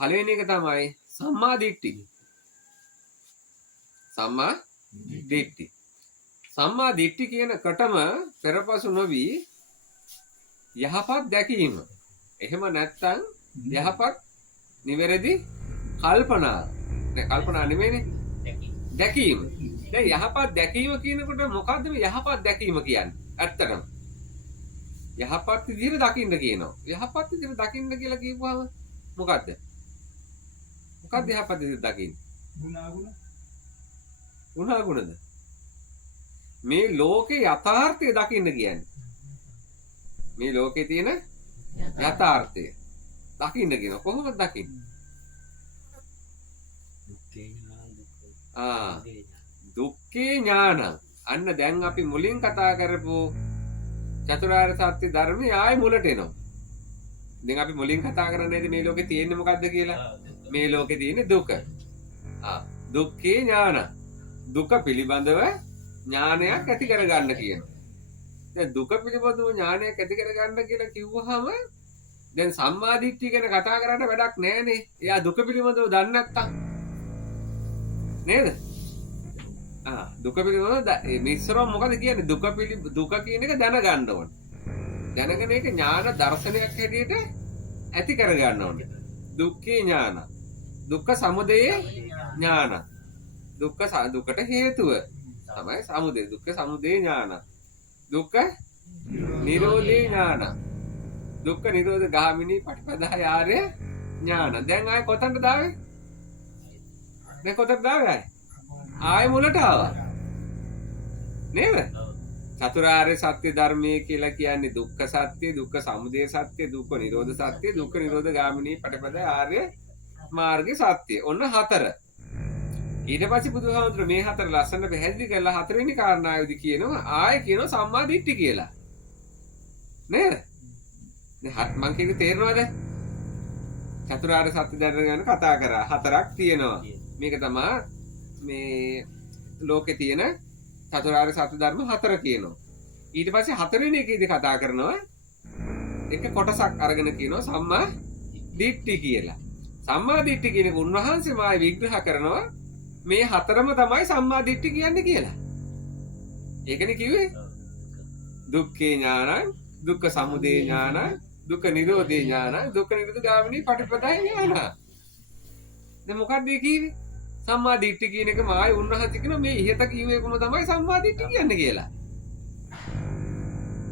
පළවෙනි එක තමයි සම්මා දිට්ඨි. සම්මා දිට්ඨි. සම්මා දිට්ඨි කියන කටම පෙරපසු නොවි යහපත් දැකීම. එහෙම නැත්නම් යහපත් නිවැරදි කල්පනා. දැන් කල්පනා නෙමෙයිනේ. දැකීම. දැන් යහපත් දැකීම කියනකොට මොකද්ද මේ යහපත් දැකීම කියන්නේ? ඇත්තටම. යහපත් විදිහට දකින්න කියනවා. යහපත් විදිහට දකින්න කියලා කියපුවාම මොකද්ද? මොකද්ද යහපත් විදිහට දකින්න? ගුණාගුණද? මේ ලෝකේ යථාර්ථය දකින්න කියන්නේ. මේ ලෝකේ තියෙන යථාර්ථය දකින්න කියනවා. කොහොමද දකින්නේ? දුක්ඛේ ඥානං. අන්න දැන් අපි මුලින් කතා කරපු චතුරාර්ය සත්‍ය ධර්මයේ ආයි මුලට එනවා. දැන් අපි මුලින් කතා කරන්නේ මේ ලෝකේ තියෙන්නේ මොකද්ද කියලා? මේ ලෝකේ තියෙන්නේ දුක. දුක්ඛේ ඥානං. දුක පිළිබඳව ඥානයක් ඇති කරගන්න කියනවා. දැන් දුක පිළිබඳව ඥානයක් ඇති කරගන්න කියලා කිව්වහම දැන් සම්මාදිට්ඨිය ගැන කතා කරන්න වැඩක් නැහැනේ. එයා දුක පිළිබඳව දන්නේ නැත්තම්. නේද? දුක පිළිබඳව මේ ඉස්සරව මොකද කියන්නේ? දුක කියන එක දැනගන්න ඕන. දැනගෙන ඒක ඥාන දර්ශනයක් හැටියට ඇති කරගන්න ඕන. දුක්ඛේ ඥාන. දුක්ඛ සමුදය ඥාන. දුකට හේතුව තමයි සමුදය. දුක්ඛ සමුදය ඥාන. දුක්ඛ නිරෝධේ ඥාන. දුක්ඛ නිරෝධ ගාමිනී පටිපදාය ආර්ය ඥාන. දැන් ආයේ කොතනද දාවේ? දැන් කොතනද දාවේ? ආයේ මුලට ආවා. නේද? චතුරාර්ය සත්‍ය ධර්මයේ කියලා කියන්නේ දුක්ඛ සත්‍ය, දුක්ඛ සමුදය සත්‍ය, දුක්ඛ නිරෝධ සත්‍ය, දුක්ඛ නිරෝධ ගාමිනී පටිපදාය ආර්ය මාර්ගයේ සත්‍ය. ඔන්න හතර. ඊට පස්සේ බුදුහාමුදුරුවෝ මේ හතර ලස්සන පැහැදිලි කරලා හතරවෙනි කාරණාවේදී කියනවා ආයේ කියනවා සම්මා දිට්ඨි කියලා. නේද? දැන් මං කියන්නේ තේරෙනවද? චතුරාර්ය සත්‍ය ධර්ම ගැන කතා කරා. හතරක් තියෙනවා. මේක තමයි මේ ලෝකේ තියෙන චතුරාර්ය සත්‍ය ධර්ම හතර කියනවා. ඊට පස්සේ හතරවෙනි එකේදී කතා කරනවා එක කොටසක් අරගෙන කියනවා සම්මා දිට්ඨි කියලා. සම්මා දිට්ඨි කියන එක උන්වහන්සේ මායි විග්‍රහ කරනවා මේ හතරම තමයි සම්මා දිට්ඨි කියන්නේ කියලා. ඒකනේ කිව්වේ දුක්ඛේ ඥානං, දුක්ඛ සමුදය ඥානං, දුක්ඛ නිරෝධේ ඥානං, දුක්ඛ නිරෝධ ගාමිනී පටිපදාය ඥානං. දැන් මොකක්ද මේ කිව්වේ? සම්මා දිට්ඨි කියන එක මායි උන්වහන්සේ කියන මේ ඉහත කිව්ව එකම තමයි සම්මා දිට්ඨි කියන්නේ කියලා.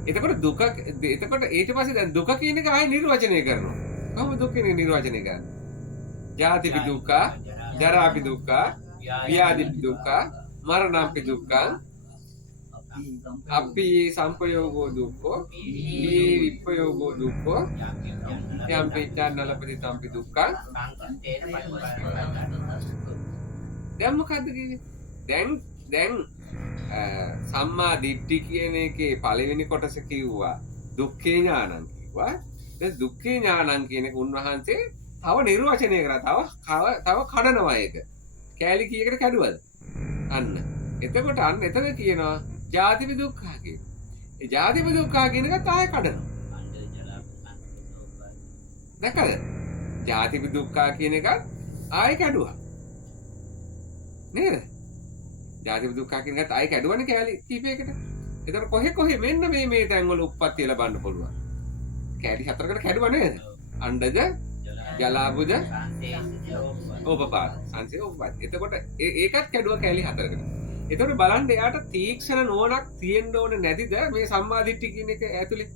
එතකොට ඊට පස්සේ දැන් දුක කියන එක ආයි නිර්වචනය කරනවා. කොහොමද දුක නිර්වචනය කරන්නේ? ජාතිපි දුක්ඛ, ජරාපි දුක්ඛ, ව්‍යාධිපි දුක්ඛ, මරණපි දුක්ඛ, අප්පි සම්පයෝගෝ දුක්ඛෝ, ඊ විප්පයෝගෝ දුක්ඛෝ, යම්පි චන්නලපති තම්පි දුක්ඛ. දැන් මොකද්ද කියන්නේ? දැන් සම්මා දිට්ඨි කියන එකේ පළවෙනි කොටස කිව්වා දුක්ඛේ ඥානං කිව්වා. දැන් දුක්ඛේ ඥානං කියන එක උන්වහන්සේ තව නිර්වචනය කරා. තව කඩනවා ඒක. කෑලි කීයකට කැඩුවද? අන්න. එතකොට අන්න එතන කියනවා ජාතිපි දුක්ඛ කියන. ඒ ජාතිපි දුක්ඛ කියන එකත් ආයෙ කඩනවා. දැකද? ජාතිපි දුක්ඛ කියන එකත් ආයෙ කැඩුවා. නේද? ජාතිපි දුක්ඛ කියන එකත් ආයෙ කැඩුවනේ කෑලි කීපයකට. එතකොට කොහෙ මෙන්න මේ තැන් වල උප්පත්තිය ලබන්න පුළුවන්. කෑලි හතරකට කැඩුවා නේද? අණ්ඩජ ජලාබුද ඕපපාත සංසේ ඕපපාත. එතකොට ඒකත් කැඩුවා කෑලි හතරකට. එතකොට බලන්න එයාට තීක්ෂණ නුවණක් තියෙන්න ඕනේ නැතිද මේ සම්මා දිට්ඨි කියන එක ඇතුලේ?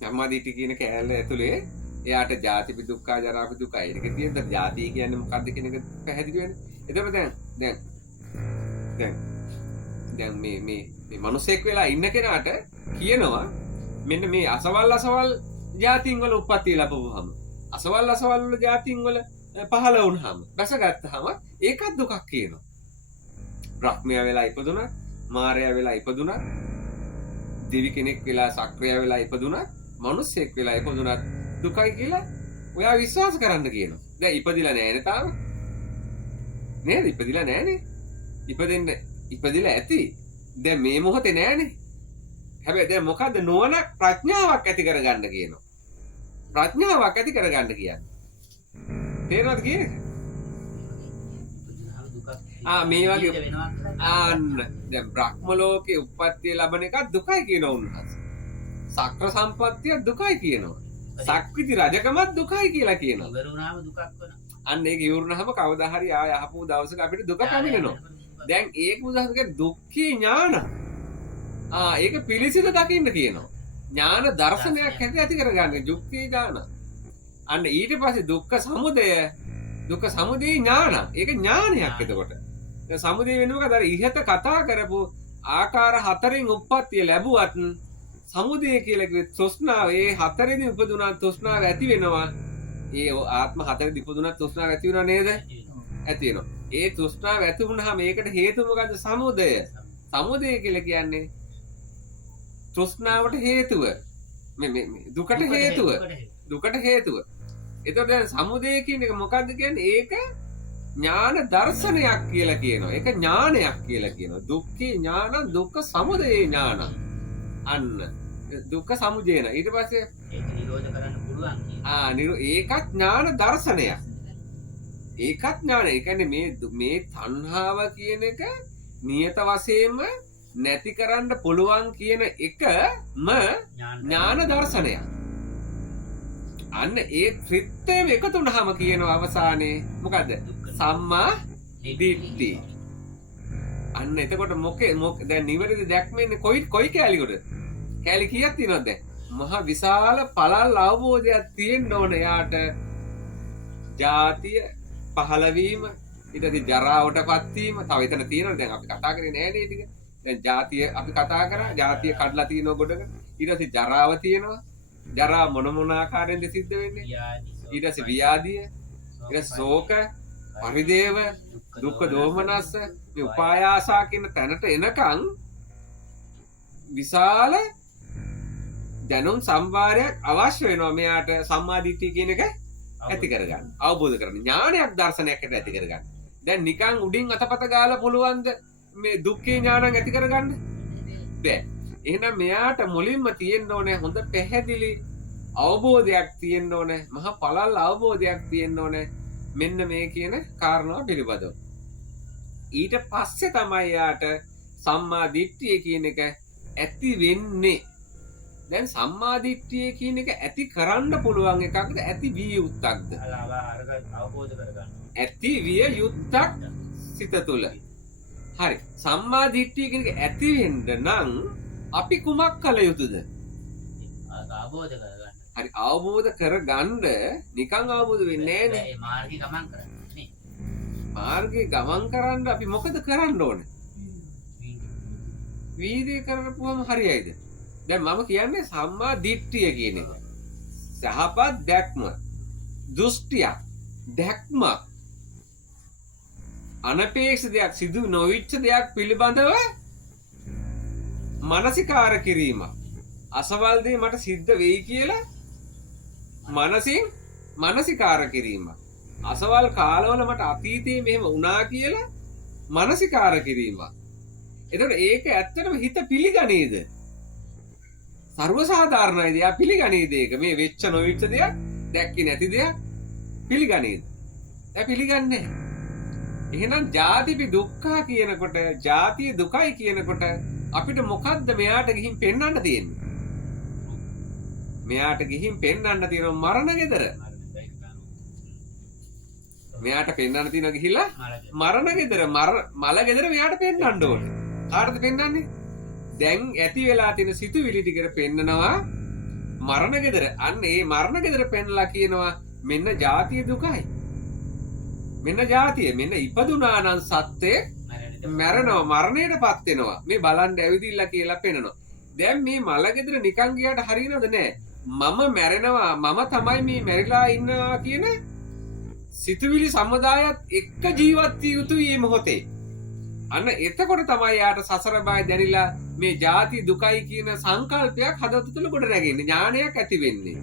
සම්මා දිට්ඨි කියන කෑල්ල ඇතුලේ එයාට ජාතිපි දුක්ඛ, ජරාපි දුක්ඛ ඒක තියෙන ජාති කියන්නේ මොකක්ද කියන එක පැහැදිලි වෙන්නේ. එතකොට දැන් මේ මිනිසෙක් වෙලා ඉන්න කෙනාට කියනවා මෙන්න මේ අසවල් ජාතින් වල උප්පත්තිය ලැබුවහම අසවල් වල ජාතින් වල පහළ වුණාම බැසගත්තාම ඒකත් දුකක් කියනවා. බ්‍රහ්මයා වෙලා ඉපදුණා, මාරයා වෙලා ඉපදුණා, දෙවි කෙනෙක් වෙලා සක්‍රිය වෙලා ඉපදුණා, මිනිසෙක් වෙලා ඉපදුණා දුකයි කියලා ඔයා විශ්වාස කරන්න කියනවා. දැන් ඉපදිලා නැහැනේ තාම. නේද? ඉපදිලා නැහැනේ. ඉපදිලා ඇති. දැන් මේ මොහොතේ නැහැනේ. හැබැයි දැන් මොකද්ද නුවණ ප්‍රඥාවක් ඇති කරගන්න කියනවා. ප්‍රඥාවක් ඇති කරගන්න කියන්නේ. තේරෙනවද කියන්නේ? මේ වගේ ආන්න දැන් බ්‍රහ්ම ලෝකේ උප්පත්තිය ලබන එක දුකයි කියනවා උන්වහන්සේ. සක්‍ර සම්පත්තිය දුකයි කියනවා. සක්විති රජකමත් දුකයි කියලා කියනවා. ඉවරුණාම දුකක් වෙනවා. අන්න ඒක ඉවරුනහම කවදා හරි ආය යහපු දවසක අපිට දුක පැමිණෙනවා. දැන් ඒක උදාහරණයක් දුක්ඛී ඥාන. ඒක පිළිසිඳ දකින්න කියනවා. ඥාන දර්ශනයක් හැටි ඇති කරගන්න දුක්ඛී ඥාන. අන්න ඊට පස්සේ දුක්ඛ සමුදය ඥාන. ඒක ඥානයක් එතකොට. දැන් සමුදය වෙන්නේ මොකද? අර ඉහත කතා කරපු ආකාර හතරෙන් උප්පත්තිය ලැබුවත් සමුදය කියලා කිව්වේ තෘෂ්ණාව. ඒ හතරෙදි උපදුනා තෘෂ්ණාව ඇති වෙනවා. ඒ ආත්ම හතරෙදි උපදුනා තෘෂ්ණාව ඇති වෙනව නේද? ඇති වෙනවා. ඒ තෘෂ්ණාව ඇති වුණාම ඒකට හේතුව මොකද්ද? සමුදය. සමුදය කියලා කියන්නේ තෘෂ්ණාවට හේතුව. මේ දුකට හේතුව. දුකට හේතුව. එතකොට දැන් සමුදය කියන එක මොකද්ද කියන්නේ? ඒක ඥාන දර්ශනයක් කියලා කියනවා. ඒක ඥානයක් කියලා කියනවා. දුක්ඛේ ඥාන දුක්ඛ සමුදය ඥාන. අන්න දුක්ඛ සමුදයන. ඊට පස්සේ ඒක නිරෝධ කරන්න පුළුවන් කියන. ඒකත් ඥාන දර්ශනයක්. ඒකත් ඥාන. ඒ කියන්නේ මේ තණ්හාව කියන එක නියත වශයෙන්ම නැති කරන්න පුළුවන් කියන එකම ඥාන දර්ශනයක්. අන්න ඒ ත්‍රිත්වයම එකතු වුණාම කියනවා අවසානයේ මොකද්ද? සම්මා දිට්ඨි. අන්න එතකොට මොකේ දැන් නිවැරදි දැක්මෙන්නේ කොයි කැලියකටද? කැලි කීයක් තියෙනවද දැන්? මහ විශාල පළල් අවබෝධයක් තියෙන්න ඕන යාට. ජාතිය පහළවීම, ඊට පස්සේ ජරාවටපත් වීම, තව එතන තියෙනවා දැන් අපි කතා කරේ නෑ නේද ටික. දැන් ජාතිය අපි කතා කරා, ජාතිය කඩලා තියෙන ගොඩක. ඊට පස්සේ ජරාව තියෙනවා. ජරා මොන ආකාරයෙන්ද සිද්ධ වෙන්නේ? ඊට පස්සේ ව්‍යාධිය, ඊට පස්සේ ශෝක, පරිදේව, දුක්ඛ දෝමනස්ස, මේ උපායාසා කියන තැනට එනකන් විශාල දැනුම් සම්භාරයක් අවශ්‍ය වෙනවා මෙයාට සම්මා දිට්ඨිය කියන එක ඇති කරගන්න. අවබෝධ කරගන්න. ඥානයක් දර්ශනයකට ඇති කරගන්න. දැන් නිකන් උඩින් අතපත ගාලා පුළුවන්ද මේ දුක්ඛේ ඥානං ඇති කරගන්න? බෑ. එහෙනම් මෙයාට මුලින්ම තියෙන්න ඕනේ හොඳ පැහැදිලි අවබෝධයක් තියෙන්න ඕනේ. මහා පළල් අවබෝධයක් තියෙන්න ඕනේ. මෙන්න මේ කියන කාරණාව පිළිබඳව. ඊට පස්සේ තමයි යාට සම්මා දිට්ඨිය කියන එක ඇති වෙන්නේ. දැන් සම්මා දිට්ඨිය කියන එක ඇති කරන්න පුළුවන් එකක්ද? ඇති විය යුත්තක්ද? අවබෝධ කරගන්න. ඇති විය යුත්තක් සිත තුළ. හරි. සම්මා දිට්ඨිය කියන එක ඇති වෙන්න නම් අපි කුමක් කළ යුතුද? අවබෝධ කරගන්න. හරි. අවබෝධ කරගන්න නිකන් අවබෝධ වෙන්නේ නෑනේ. ඒ මාර්ගය ගමන් කරන්න නේ. මාර්ගේ ගමන් කරන්න අපි මොකද කරන්න ඕනේ? වීර්යය කරපුවම හරියයිද? දැන් මම කියන්නේ සම්මා දිට්ඨිය කියන එක. සහපත් දැක්ම, දෘෂ්ටිය, දැක්ම, අනපේක්ෂ දෙයක්, සිදු නොවිච්ච දෙයක් පිළිබඳව මානසිකාර කිරීම. අසවල් දේ මට සිද්ධ වෙයි කියලා මනසින් මානසිකාර කිරීම. අසවල් කාලවල මට අතීතයේ මෙහෙම වුණා කියලා මානසිකාර කිරීම. එතකොට ඒක ඇත්තටම හිත පිළිගනේද? සර්ව සාධාරණයි දෙයක් පිළිගනේද? ඒක මේ වෙච්ච නොවිච්ච දෙයක්, දැක්කේ නැති දෙයක් පිළිගනේද? දැන් පිළිගන්නේ නැහැ. එහෙනම් ජාතිපි දුක්ඛ කියනකොට, ජාතිය දුකයි කියනකොට අපිට මොකද්ද මෙයාට ගිහින් පෙන්වන්න තියෙන්නේ? මෙයාට ගිහින් පෙන්වන්න තියෙන මරණ ගෙදර. මෙයාට පෙන්වන්න තියෙන ගිහිල්ලා මරණ ගෙදර, මල ගෙදර මෙයාට පෙන්වන්න ඕනේ. කාටද පෙන්වන්නේ? දැන් ඇති වෙලා තියෙන සිතුවිලි ටිකට පෙන්නනවා මරණ ගෙදර. අන්න ඒ මරණ ගෙදර පෙන්ලා කියනවා මෙන්න ජාතිය දුකයි. මෙන්න ජාතිය, මෙන්න ඉපදුනා නම් සත්‍යය මැරෙනවා, මරණයටපත් වෙනවා. මේ බලන්න ඇවිදින්න කියලා පෙන්නනවා. දැන් මේ මල ගෙදර නිකන් ගියාට හරියනවද? නෑ. මම මැරෙනවා, මම තමයි මේ මැරිලා ඉන්නවා කියන සිතුවිලි සමුදායත් එක්ක ජීවත් විය යුතුයි මේ මොහොතේ. අන්න එතකොට තමයි යාට සසර බය දැනිලා මේ ජාති දුකයි කියන සංකල්පයක් හදවත තුළ ගොඩ නැගෙන්නේ. ඥානයක් ඇති වෙන්නේ.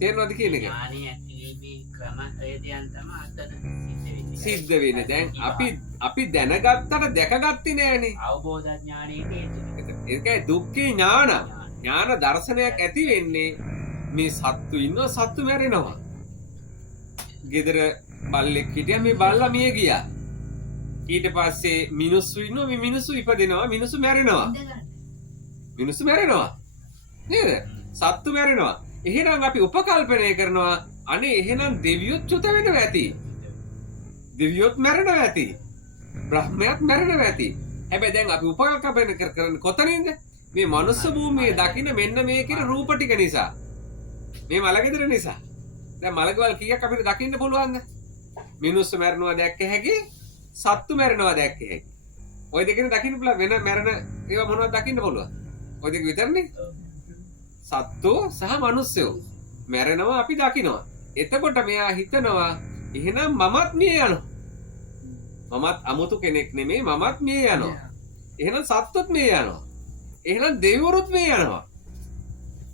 තේරෙනවද කියන එක? ඥානය ඇතිවීමේ ක්‍රමවේදයන් තමයි අතන සිද්ධ වෙන්නේ. දැන් අපි දැනගත්තට දැකගත්තේ නෑනේ. අවබෝධ ඥානයේ හේතු. ඒකයි දුක්ඛේ ඥාන. ඥාන දර්ශනයක් ඇති වෙන්නේ මේ සත්තු ඉන්නවා, සත්තු මැරෙනවා. ගෙදර බල්ලෙක් හිටියා මේ බල්ලා මිය ගියා. ඊට පස්සේ මිනිස්සු ඉන්නවා මේ මිනිස්සු ඉපදිනවා මිනිස්සු මැරෙනවා. මිනිස්සු මැරෙනවා. නේද? සත්තු මැරෙනවා. එහෙනම් අපි උපකල්පනය කරනවා අනේ එහෙනම් දෙවියොත් චුත වෙනවා ඇති. දෙවියොත් මැරෙනවා ඇති. බ්‍රහ්මයාත් මැරෙනවා ඇති. හැබැයි දැන් අපි උපකල්පන කරන්නේ කොතනින්ද? මේ මනුස්ස භූමියේ දකින්න මෙන්න මේ කියන රූප ටික නිසා. මේ මලගෙදර නිසා. දැන් මලකවල් කීයක් අපිට දකින්න පුළුවන්ද? මිනිස්සු මැරෙනවා දැක්ක හැකි, සත්තු මැරෙනවා දැක්ක හැකි. ওই දෙකෙන් දකින්න පුළුවන් වෙන මැරෙන ඒවා මොනවද දකින්න පුළුවන්? ওই දෙක විතරනේ. සත්තු සහ මිනිස්සු මැරෙනවා අපි දකිනවා. එතකොට මෙයා හිතනවා එහෙනම් මමත් මිය යනවා. මමත් අමුතු කෙනෙක් නෙමෙයි මමත් මිය යනවා. එහෙනම් සත්තුත් මිය යනවා. එහෙනම් දෙවිවරුත් මිය යනවා.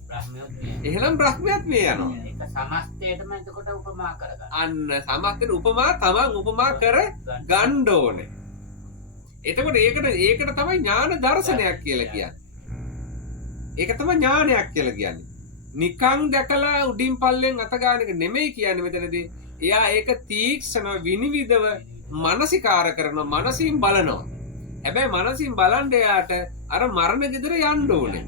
බ්‍රහ්මයොත් මේ. එහෙනම් බ්‍රහ්මයාත් මිය යනවා. ඒක සමස්තයටම එතකොට උපමා කරගන්න. අන්න සමස්තෙට උපමා තමන් උපමා කර ගන්න ඕනේ. එතකොට ඒකට තමයි ඥාන දර්ශනයක් කියලා කියන්නේ. ඒක තමයි ඥානයක් කියලා කියන්නේ. නිකං දැකලා උඩින් පල්ලෙන් අත ගන්න එක නෙමෙයි කියන්නේ මෙතනදී. එයා ඒක තීක්ෂණ විනිවිදව මානසිකාර කරනවා, මනසින් බලනවා. හැබැයි මනසින් බලන්න එයාට අර මරණ ගෙදර යන්න ඕනේ.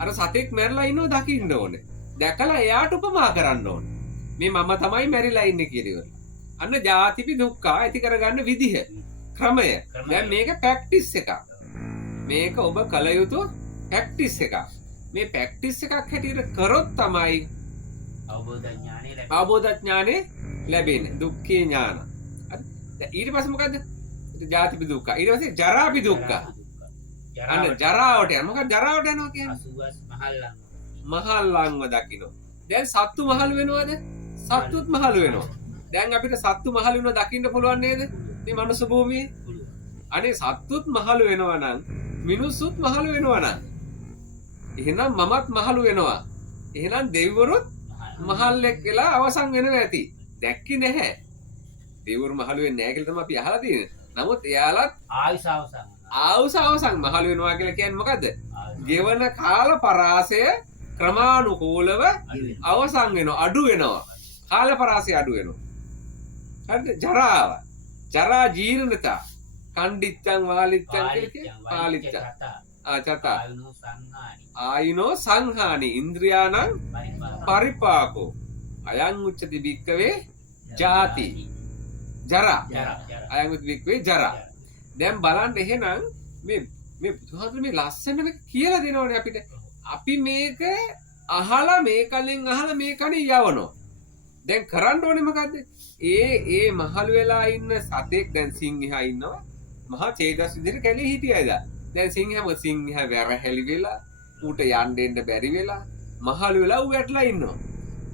අර සතෙක් මැරලා ඉන්නව දකින්න ඕනේ. දැකලා එයාට උපමා කරන්න ඕනේ. මේ මම තමයි මැරිලා ඉන්නේ කියලා. අන්න ජාතිපි දුක්ඛ ඇති කරගන්න විදිහ. ක්‍රමය. දැන් මේක ප්‍රැක්ටිස් එකක්. මේක ඔබ කල යුතු ප්‍රැක්ටිස් එකක්. මේ ප්‍රැක්ටිස් එකක් හැටියට කරොත් තමයි අවබෝධ ඥානෙ ලැබෙන්නේ. දුක්ඛේ ඥාන. ඊට පස්සේ මොකද්ද? ජාතිපි දුක්ඛ. ඊට පස්සේ ජරාපි දුක්ඛ. අන්න ජරාවට යන මොකක්ද ජරාවට යනවා කියන්නේ? මහල්ලන්ව දකින්න. දැන් සත්තු මහලු වෙනවද? සත්තුත් මහලු වෙනවා. දැන් අපිට සත්තු මහලු වෙනවා දකින්න පුළුවන් නේද? මේ මනුස්ස භූමියේ. අනේ සත්තුත් මහලු වෙනවා නම් මිනිස්සුත් මහලු වෙනවා නම් එහෙනම් මමත් මහලු වෙනවා. එහෙනම් දෙවිවරුත් මහල්ලෙක් වෙලා අවසන් වෙනවා ඇති. දැක්කේ නැහැ. දෙවිවරු මහලු වෙන්නේ නැහැ කියලා තමයි අපි අහලා තියෙන්නේ. නමුත් එයාලත් ආයුෂ අවසන් මහලු වෙනවා කියලා කියන්නේ මොකද්ද? ගෙවන කාල පරාසය ක්‍රමානුකූලව අවසන් වෙනවා, අඩු වෙනවා. කාල පරාසය අඩු වෙනවා. හරිද? ජරාව. ජරා ජීර්ණතා. කණ්ඩිත්තං වාලිත්තං කියලා පාලිත්ත. චත. ආයුනෝ සංහානි ඉන්ද්‍රියාණං පරිපාකෝ. අයං උච්චති භික්කවේ ජාති. ජරා. අයං උච්චති භික්කවේ ජරා. දැන් බලන්න එහෙනම් මේ බුදුහාමුදුරුවෝ මේ ලස්සන මේක කියලා දෙනවනේ අපිට. අපි මේක අහලා මේකෙන් අහලා මේකනේ යවනවා. දැන් කරන්න ඕනේ මොකද්ද? ඒ මහලු වෙලා ඉන්න සතෙක් දැන් සිංහයා ඉන්නවා. මහා චේතස් විදිහට කැලේ හිටියද? දැන් සිංහයා වැරහැලි වෙලා ඌට යන්න දෙන්න බැරි වෙලා මහලු වෙලා ඌ වැටලා ඉන්නවා.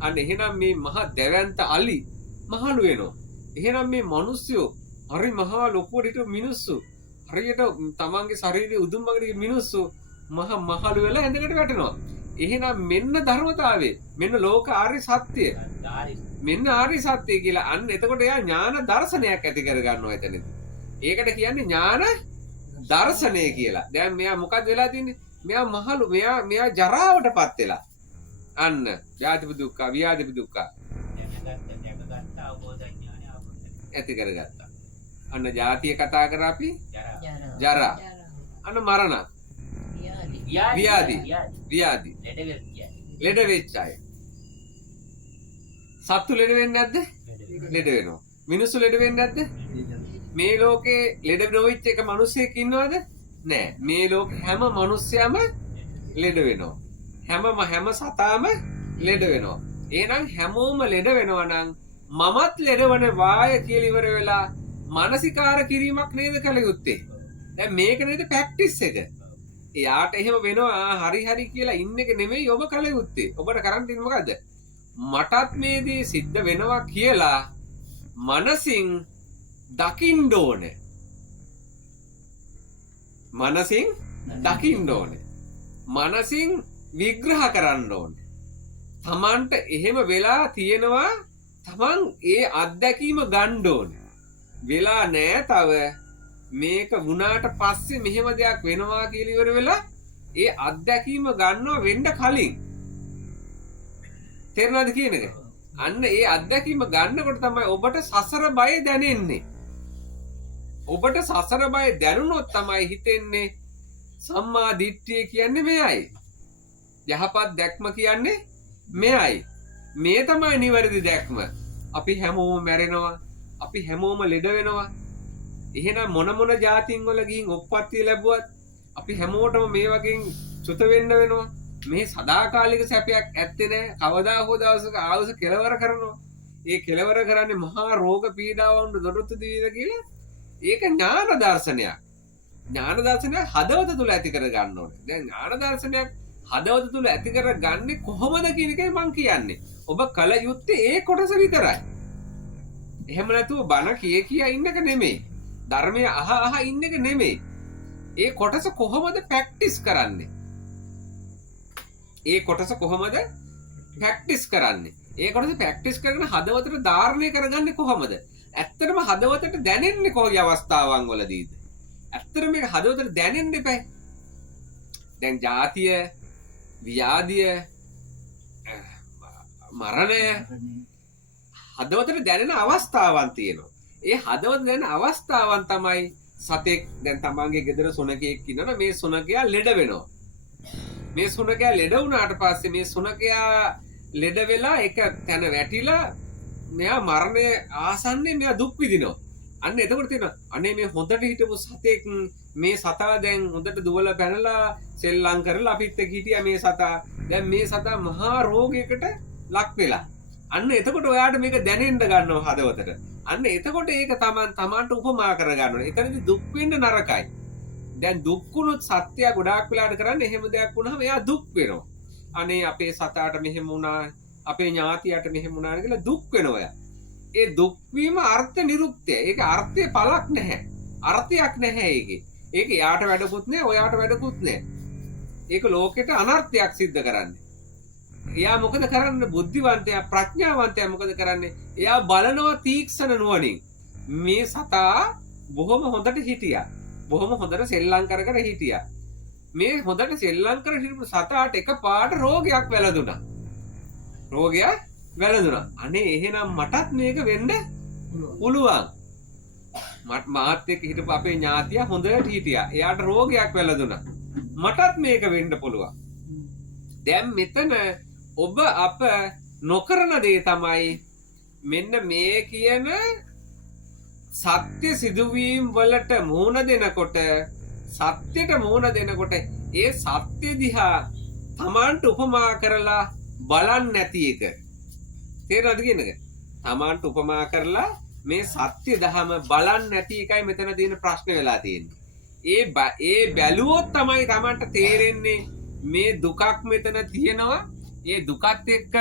අන්න එහෙනම් මේ මහා දැවැන්ත අලි මහලු වෙනවා. එහෙනම් මේ මිනිස්සු හරි මහා ලොකුවට හිටපු මිනිස්සු හරියට තමන්ගේ ශරීරයේ උදුම් මගට මිනිස්සු මහලු වෙලා ඇඳකට වැටෙනවා. එහෙනම් මෙන්න ධර්මතාවය. මෙන්න ලෝක ආර්ය සත්‍ය. මෙන්න ආර්ය සත්‍ය කියලා අන්න එතකොට එයා ඥාන දර්ශනයක් ඇති කර ගන්නවා එතනදී. ඒකට කියන්නේ ඥාන දර්ශනය කියලා. දැන් මෙයා මොකද වෙලා තින්නේ? මෙයා මහලු මෙයා ජරාවටපත් වෙලා. අන්න ජාතිපි දුක්ඛ, ව්‍යාධිපි දුක්ඛ ඇති කරගත්තා. අන්න ජාතිය කතා කරා අපි ජරා. අන්න මරණ. ව්‍යාධි. ලෙඩ වෙච්ච අය. සත්තු ලෙඩ වෙන්නේ නැද්ද? ලෙඩ වෙනවා. මිනිස්සු ලෙඩ වෙන්නේ නැද්ද? මේ ලෝකේ ලෙඩ නොවෙච්ච එක මිනිස්සෙක් ඉන්නවද? නෑ. මේ ලෝකේ හැම මිනිස්සයම ලෙඩ වෙනවා. හැම සතාම ලෙඩ වෙනවා. එහෙනම් හැමෝම ලෙඩ වෙනවා නම් මමත් ලෙඩවන වාය කියලා ඉවර වෙලා මානසිකාර කිරීමක් නේද කළ යුත්තේ. දැන් මේක නේද ප්‍රැක්ටිස් එක. එයාට එහෙම වෙනවා හරි කියලා ඉන්න එක නෙමෙයි ඔබ කළ යුත්තේ. ඔබට කරන්න තියෙන්නේ මොකද්ද? මටත් මේ දේ සිද්ධ වෙනවා කියලා මනසින් දකින්න ඕනේ. මනසින් දකින්න ඕනේ. මනසින් විග්‍රහ කරන්න ඕනේ. තමන්ට එහෙම වෙලා තියෙනවා තමන් ඒ අත්දැකීම ගන්න ඕනේ. වෙලා නෑ තව මේක වුණාට පස්සේ මෙහෙම දෙයක් වෙනවා කියලා ඉවර වෙලා ඒ අත්දැකීම ගන්නවා වෙන්න කලින්. තේරුණාද කියන එක? අන්න ඒ අත්දැකීම ගන්නකොට තමයි ඔබට සසර බය දැනෙන්නේ. ඔබට සසර බය දැනුනොත් තමයි හිතෙන්නේ සම්මා දිට්ඨිය කියන්නේ මෙයයි. යහපත් දැක්ම කියන්නේ මෙයයි. මේ තමයි නිවැරදි දැක්ම. අපි හැමෝම මැරෙනවා. අපි හැමෝම ලෙඩ වෙනවා. එහෙනම් මොන જાතින් වල ගිහින් උප්පත්තිය ලැබුවත් අපි හැමෝටම මේ වගේ චුත වෙන්න වෙනවා. මේ සදාකාලික සැපයක් ඇත්තේ නැහැ. කවදා හෝ දවසක ආවස කෙලවර කරනවා. ඒ කෙලවර කරන්නේ මහා රෝග පීඩාවන්ට දොරටු දීලා කියලා. ඒක ඥාන දර්ශනයක්. ඥාන දර්ශනයක් හදවත තුල ඇති කර ගන්න ඕනේ. දැන් ඥාන දර්ශනයක් හදවත තුල ඇති කරගන්නේ කොහොමද කියන එකයි මම කියන්නේ. ඔබ කල යුත්තේ ඒ කොටස විතරයි. එහෙම නැතුව බණ කිය ඉන්න එක නෙමෙයි. ධර්මය අහ ඉන්න එක නෙමෙයි. ඒ කොටස කොහොමද ප්‍රැක්ටිස් කරන්නේ? ඒ කොටස කොහොමද ප්‍රැක්ටිස් කරන්නේ? ඒ කොටස ප්‍රැක්ටිස් කරගෙන හදවතට ධාරණය කරගන්නේ කොහොමද? ඇත්තටම හදවතට දැනෙන්නේ කොයි අවස්ථාවන් වලදීද? ඇත්තටම මේක හදවතට දැනෙන්න එපා. දැන් ජාතිය, ව්‍යාධිය, මරණය හදවතට දැනෙන අවස්ථාවන් තියෙනවා. ඒ හදවත දැනෙන අවස්ථාවන් තමයි සතෙක් දැන් තමන්ගේ ගෙදර සුනකයෙක් ඉන්නවනේ මේ සුනකයා ලෙඩ වෙනවා. මේ සුනකයා ලෙඩ වුණාට පස්සේ මේ සුනකයා ලෙඩ වෙලා එක තැන වැටිලා මෙයා මරණය ආසන්නේ මෙයා දුක් විඳිනවා. අන්න එතකොට තියෙනවා අනේ මේ හොඳට හිටපු සතෙක් මේ සතා දැන් හොඳට දුවලා පැනලා සෙල්ලම් කරලා අපිත් එක්ක හිටියා මේ සතා. දැන් මේ සතා මහා රෝගයකට ලක් වෙලා. අන්න එතකොට ඔයාට මේක දැනෙන්න ගන්නවා හදවතට. අන්න එතකොට ඒක තමන්ට උපමා කර ගන්නවා. එතනදී දුක් වෙන්න නරකයි. දැන් දුක් වුණොත් සත්‍යය ගොඩාක් වෙලාට කරන්නේ එහෙම දෙයක් වුණාම එයා දුක් වෙනවා. අනේ අපේ සතාට මෙහෙම වුණා, අපේ ඥාතියට මෙහෙම වුණා කියලා දුක් වෙනවා එයා. ඒ දුක් වීම අර්ථ නිරුක්තය. ඒක අර්ථයේ පළක් නැහැ. අර්ථයක් නැහැ ඒකේ. ඒක යාට වැඩකුත් නැහැ, ඔයාට වැඩකුත් නැහැ. ඒක ලෝකෙට අනර්ථයක් සිද්ධ කරන්නේ. එයා මොකද කරන්නේ? බුද්ධිවන්තයා, ප්‍රඥාවන්තයා මොකද කරන්නේ? එයා බලනවා තීක්ෂණ නුවණින්. මේ සතා බොහොම හොඳට හිටියා. බොහොම හොඳට සෙල්ලම් කර හිටියා. මේ හොඳට සෙල්ලම් කර හිටපු සතාට එකපාරට රෝගයක් වැළඳුණා. රෝගයක් වැළඳුණා. අනේ එහෙනම් මටත් මේක වෙන්න පුළුවන්. මාත් එක්ක හිටපු අපේ ඥාතියා හොඳට හිටියා. එයාට රෝගයක් වැළඳුණා. මටත් මේක වෙන්න පුළුවන්. දැන් මෙතන ඔබ අප නොකරන දේ තමයි මෙන්න මේ කියන සත්‍ය සිදුවීම් වලට මුහුණ දෙනකොට, සත්‍යයට මුහුණ දෙනකොට ඒ සත්‍ය දිහා තමාන්ට උපමා කරලා බලන්නේ නැති එක. තේරෙනවද කියන එක? තමාන්ට උපමා කරලා මේ සත්‍ය දහම බලන්නේ නැති එකයි මෙතන තියෙන ප්‍රශ්න වෙලා තියෙන්නේ. ඒ බැලුවොත් තමයි තමාන්ට තේරෙන්නේ මේ දුකක් මෙතන තියෙනවා. ඒ දුකත් එක්ක